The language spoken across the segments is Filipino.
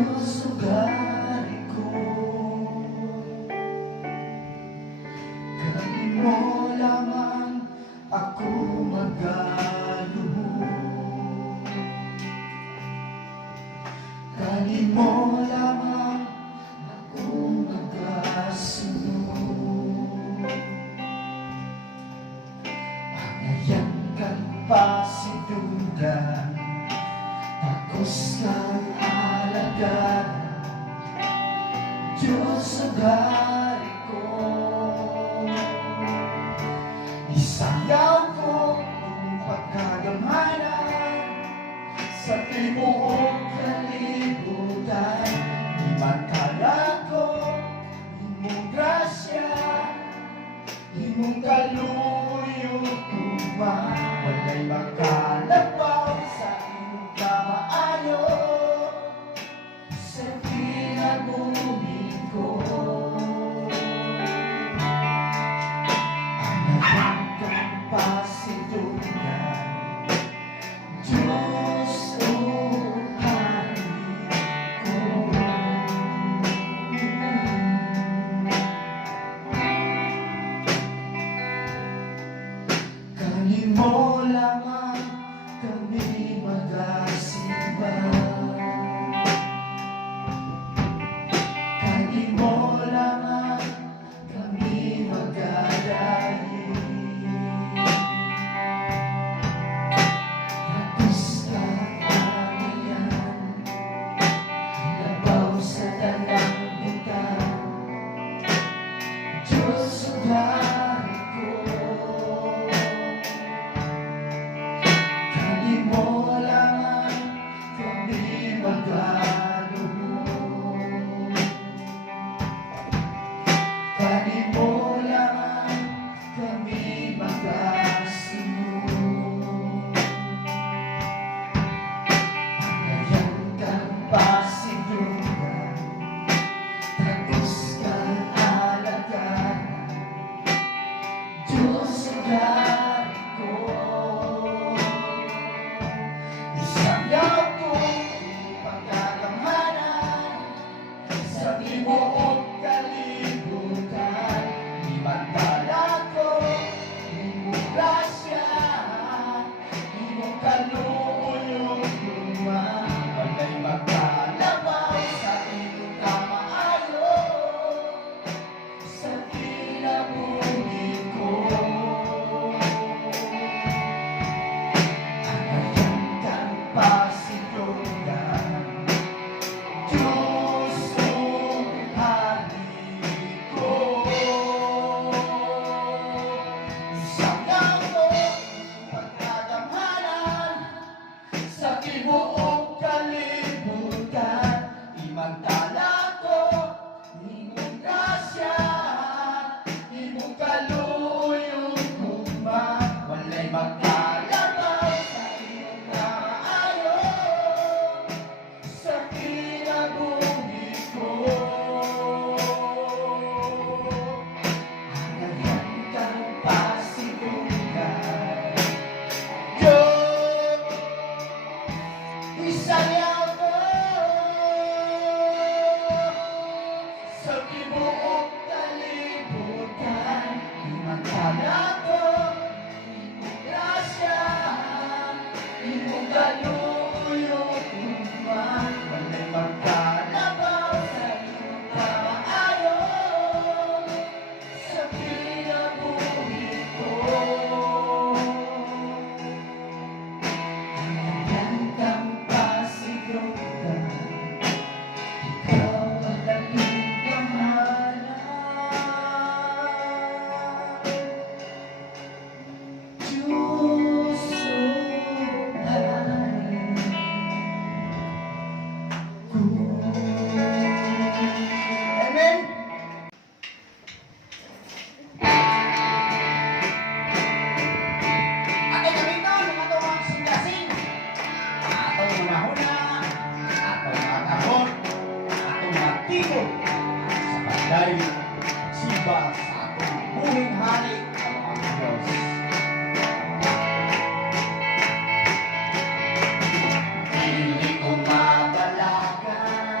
Diyos, ugari ko, kanin mo lamang ako magaluhod. Kanin mo lamang ako magasunod. Angayan kang pasidulan, takos kang alagaan. Diyos, ugari ko, isayaw ko ang pagkagamhanan sa tibuok kalibutan. Imantala ko imong grasya, imong kaluyot-tuma. Walay makalabaw sa imong kamaayo, sa pinagbuhin ko. Angayan kang pasidulan, Diyos, ugari ko. Kanin mo lamang kami magsimba. Kanin mo lamang kami magdalangin. Tapos ka angayan, labaw sa dalangitan. Diyos, ugari ko, kanin mo lamang kami magaluhod. Kanin mo lamang kami magasunod. Angayan kang pasidulan, takos kang alagaan. Diyos, ugari ko, isayaw ko ang pagkagamhanan sa tibuok kalibutan. Imantala ko imong grasya, imong kaluyot-tuma. Walay makalabaw sa imong kamaayo, sa kinabuhi ko. Angayan kang pasidulan, Diyos, ugari ko. Isayaw ko ang pagkagamhanan sa tibuok kalibutan. Imantala ko imong grasya, imong kaluyot-tuma. Walay makalabaw sa imong kamaayo, sa kinabuhi ko. Angayan kang pasidulan, Diyos, isayaw ko sa tibuok kalibutan. Imantala ko imong grasya, imong kaluyot-tuma. Walay makalabaw sa imong kamaayo, sa kinabuhi ko. Angayan kang pasidulan, ikaw ang daling kamahalan. Diyos, ugari ko. Amen. Atay kami nun, ang atong mga singgasing, atong mga huna, atong mga kahon, atong mga tigol, sa pagdayo, siba sa atong buhing hari, ang mga Diyos. Hindi ko mabalagan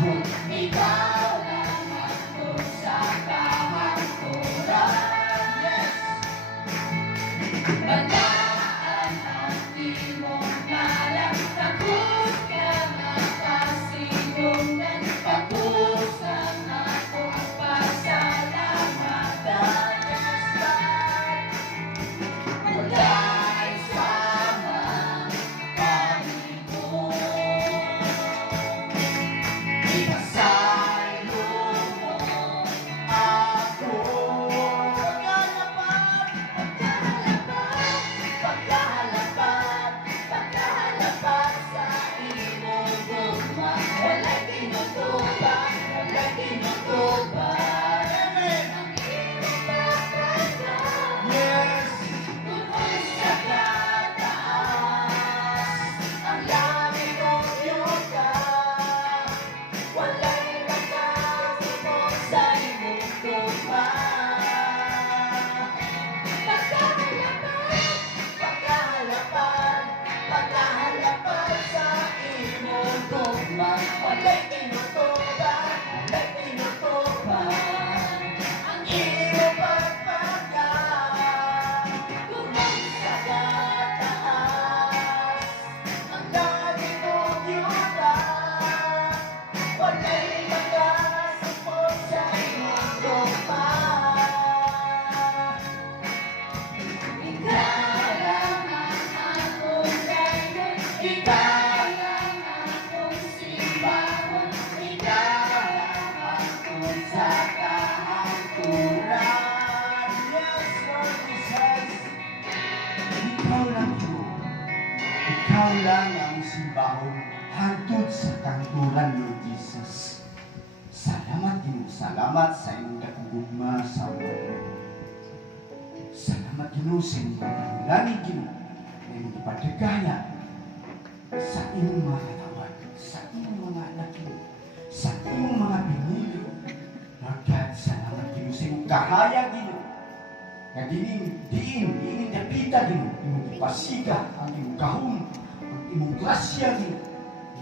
simbahan. Ikaw lang ang sa kahangturan. Yes! Banaan ang imong ngalan, takot ka makasinungan, pagkus ang akong pasalamatan. Walay samang Panginoon, ipasalo mo ako. Pagkalapad sa imong gugma, walay tinutupan, walay tinutupan. Ang imong pagkakataon, yes! Tungkol sa kataas, ang langit o yuta, walay makasubok sa imong gugma. Pagkahalapad sa imong tugma, walay tinutupan, walay tinutupan. Ang imong pagpagkat, tungkol sa kataas, ang langit o yuta, walay makasubok sa imong tugma. Ikaw lang ang akong dayon, ikaw lang akong simbahan, ikaw lang akong sa kahangturan. Yes, Lord Jesus! Ikaw lang yun. Ikaw lang ang simbahon hangtod sa kahangturan, Lord Jesus. Salamat din, salamat sa iyong katugugma sa mga. Salamat Ginoo sa inyong pagkakulangin, Ginoo, na inyong ipadagaya sa inyong mga katawan, sa inyong mga anak, Ginoo, sa inyong mga pinili. Lord God, salamat Ginoo sa inyong kahayag, Ginoo, na diin napita, Ginoo, inyong ipasiga ang inyong kahon, ang inyong grasya, Ginoo,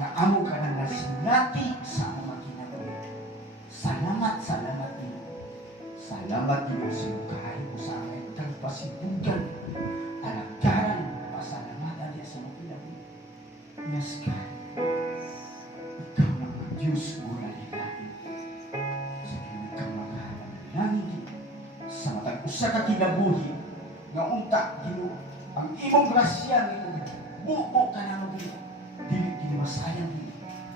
na amo ka na nasinati sa mga ginagawa. Salamat, salamat, Ginoo. Salamat, Ginoo, sa inyong kahayag mo sa akin. Pasibugan, alagaran, pasalamatan niya sa mga pinagin. Yes, God. Ikaw na ang Diyos mo na lilain. Sa kanyang kamagalan na langin sa matag usa ka kinabuhi nga unta, Ginoo, ang imong grasya, Ginoo, buo ka na mo, Ginoo. Dili kini masayang,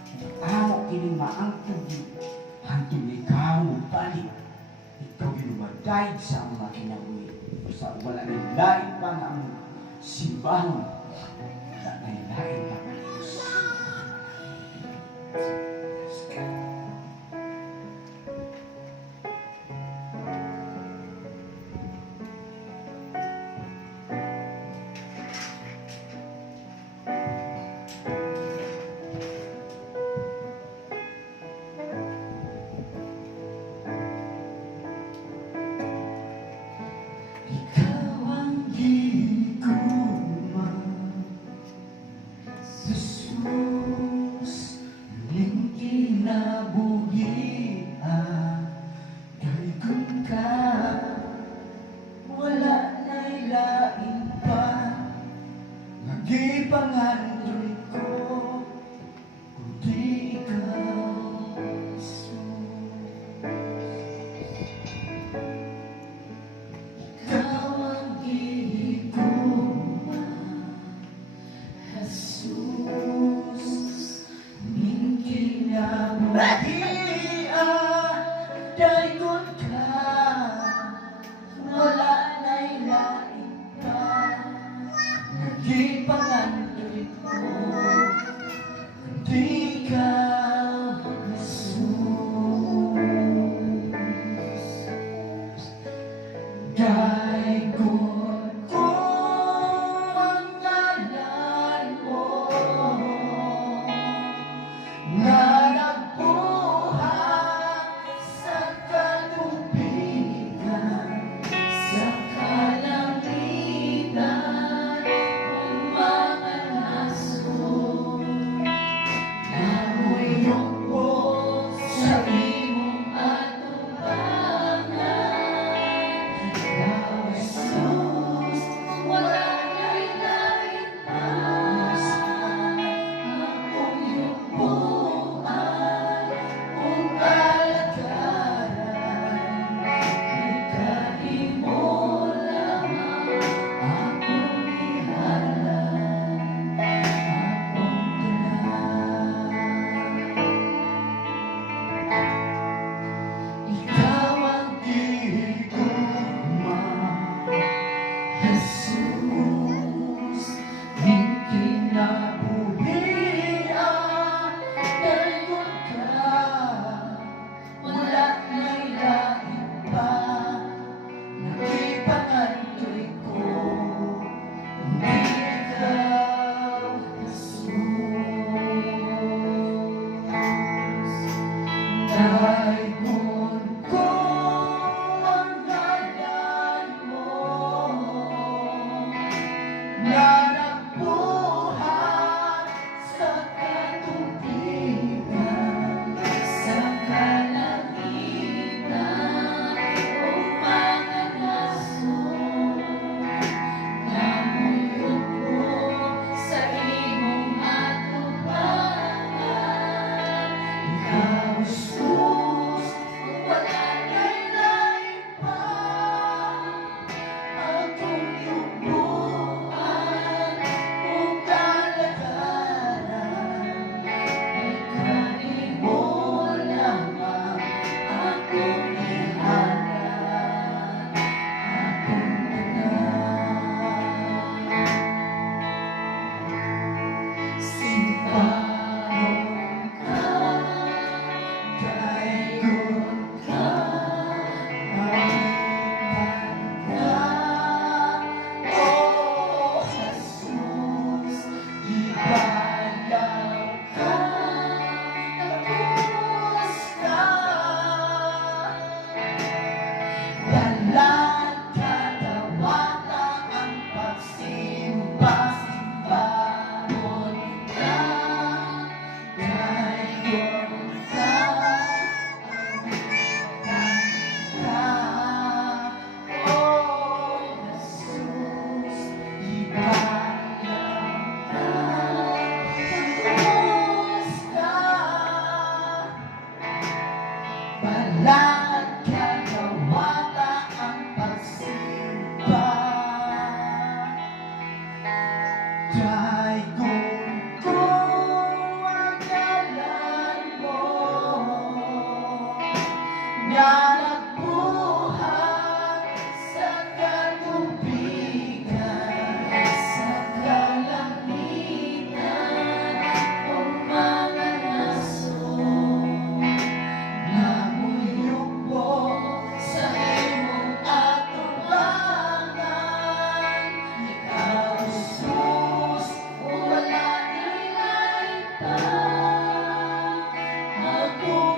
Ginoo. Amo kini maangtod, Ginoo. Hantong ikaw balik. Ikaw ginumaday sa mga kinabuhi. Sa wala nang lain pa nga ang simbahan na lain pa ang Diyos. Pangalan ko, kundi ikaw, Jesus. Ikaw ang higugma, Jesus. Mingi na mahiya, dayon ka, wala na'y lain pa. Naging di ka, Jesus. Daigod ko ang ngalan mo, nga nagbuhat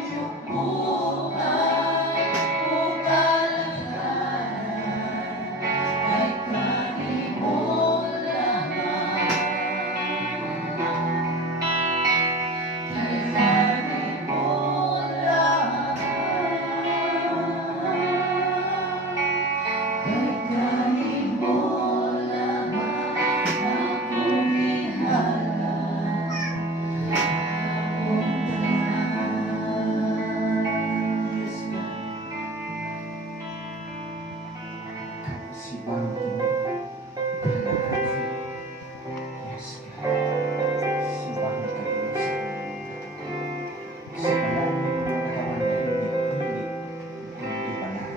iyong buhay, o kalagayan, ay kanin mo lamang. Kay kanin mo lamang. Kay kanin mo lamang akong ihalal. Yes, God. Si Bangkin. Yes, God. Si Bangkin. Sa malamig mo katawan na init-init, hindi banal.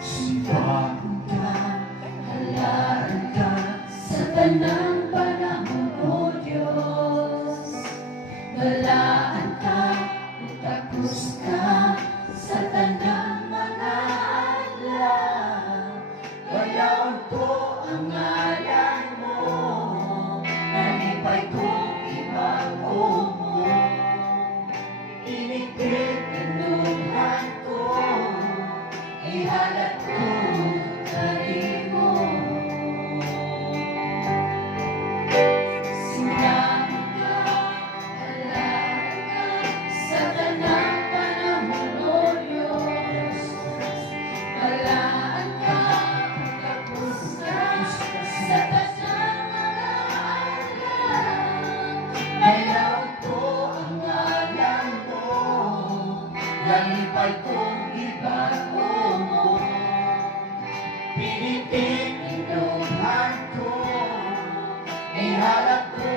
Sipahan ka, halaan ka sa tanang panahon, O Diyos. Balaan ka, utapos ka sa tanang mga adlaw. Bayaon ko ang ngalan mo, nalipay kong ibago mo. Inikit inuhan ko, ihalat ko mo. Sinama ka, halaan ka sa tanang panahon, O Diyos. Balaan ka, tapos ka sa tanang mga adlaw. Bayaon ko ang ngalan mo, nalipay kong ibago mo. Pinitin inuhan ko, ihalap ko